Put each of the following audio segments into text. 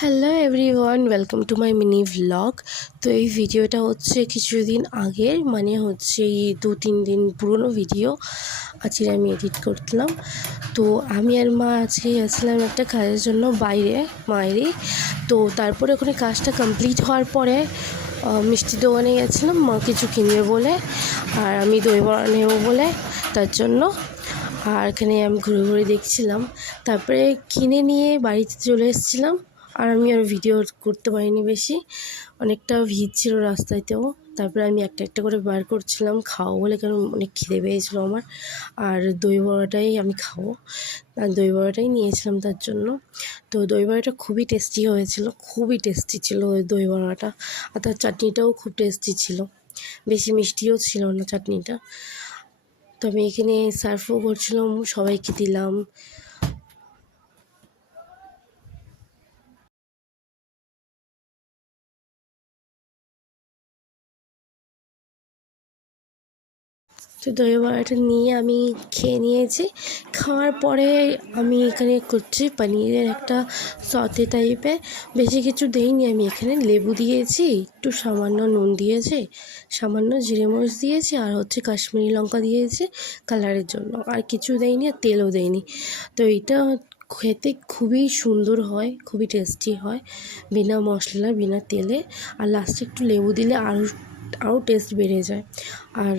Hello everyone, welcome to my mini vlog. তো এই ভিডিওটা হচ্ছে কিছুদিন আগের, মানে হচ্ছে এই 2-3 দিন পুরনো ভিডিও আজকে আমি এডিট করলাম। তো আমি আর মা আজকে গেছিলাম একটা কাজের জন্য বাইরে মায়েরই। তো তারপরে ওখানে কাজটা কমপ্লিট হওয়ার পরে মিষ্টি দোকানে গেছিলাম মা কিছু কিনবে বলে, আর আমি দই বড়া নেব বলে তার জন্য। আর এখানে আমি ঘুরে ঘুরে দেখছিলাম, তারপরে কিনে নিয়ে বাড়িতে চলে এসেছিলাম। আর আমি আর ভিডিও করতে পারিনি বেশি, অনেকটা ভিড় ছিল রাস্তাতেও। তারপরে আমি একটা একটা করে বার করছিলাম খাওয়া বলে, কারণ অনেক খিদে পেয়েছিলো আমার। আর দই বড়াটাই আমি খাবো, আর দই বড়াটাই নিয়েছিলাম তার জন্য। তো দই বড়াটা খুবই টেস্টি হয়েছিল, খুবই টেস্টি ছিল ওই দই বড়াটা। আর তার চাটনিটাও খুব টেস্টি ছিল, বেশি মিষ্টিও ছিল না চাটনিটা। তো আমি এখানে সার্ভও করছিলাম, সবাইকে দিলাম। তো দই বড়াটা নিয়ে আমি খেয়ে নিয়েছি। খাওয়ার পরে আমি এখানে করছি পনিরের একটা সতে টাইপের। বেশি কিছু দেইনি আমি, এখানে লেবু দিয়েছি, একটু সামান্য নুন দিয়েছি, সামান্য জিরে মরিচ দিয়েছি, আর হচ্ছে কাশ্মীরি লঙ্কা দিয়েছি কালারের জন্য। আর কিছু দেইনি, আর তেলও দেইনি। তো এইটা খেতে খুবই সুন্দর হয়, খুবই টেস্টি হয়, বিনা মশলা বিনা তেলে। আর লাস্টে একটু লেবু দিলে আরও টেস্ট বেড়ে যায়। আর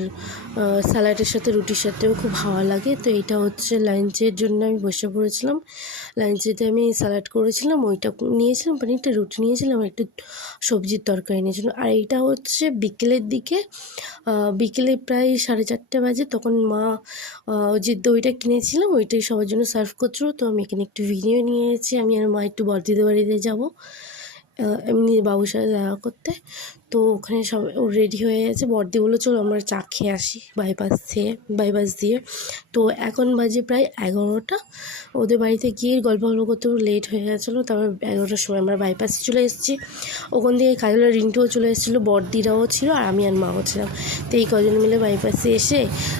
স্যালাডের সাথে রুটির সাথেও খুব ভালো লাগে। তো এইটা হচ্ছে লাঞ্চের জন্য আমি বসে পড়েছিলাম। লাঞ্চেতে আমি স্যালাড করেছিলাম, ওইটা নিয়েছিলাম, একটা রুটি নিয়েছিলাম, একটু সবজির তরকারি নিয়েছিলাম। আর এইটা হচ্ছে বিকেলের দিকে, বিকেলে প্রায় 4:30 বাজে, তখন মা যে দইটা কিনেছিলাম ওইটাই সবার জন্য সার্ভ করছিলো। তো আমি এখানে একটু ভিডিও নিয়েছি, আমি আর মা একটু বড়দিদের বাড়িতে যাবো এমনি বাবুর সাথে দেখা করতে। তো ওখানে সব রেডি হয়ে গেছে, বড়দি বললো চলো আমরা চা খেয়ে আসি বাইপাস দিয়ে। তো এখন বাজে প্রায় 11টা। ওদের বাড়িতে গিয়ে গল্প করতে লেট হয়ে গেছিলো। তারপর 11টার সময় আমরা বাইপাসে চলে এসেছি। ওখান থেকে কাজলের রিন্টুও চলে এসেছিলো, বড়দিরাও ছিল, আর আমি আর মাও ছিলাম। তো এই কজন মিলে বাইপাসে এসে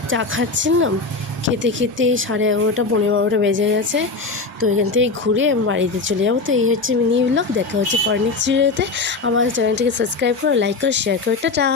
চা খাচ্ছিলাম। খেতে খেতে 11:30 12:30 বেজে গেছে। তো এখান থেকে ঘুরে আমি বাড়িতে চলে যাবো। তো এই হচ্ছে মিনি ভ্লগ, দেখা হচ্ছে পরের নেক্সট ভিডিওতে। আমার চ্যানেলটিকে সাবস্ক্রাইব করো, লাইক করো, শেয়ার করো। টাটা।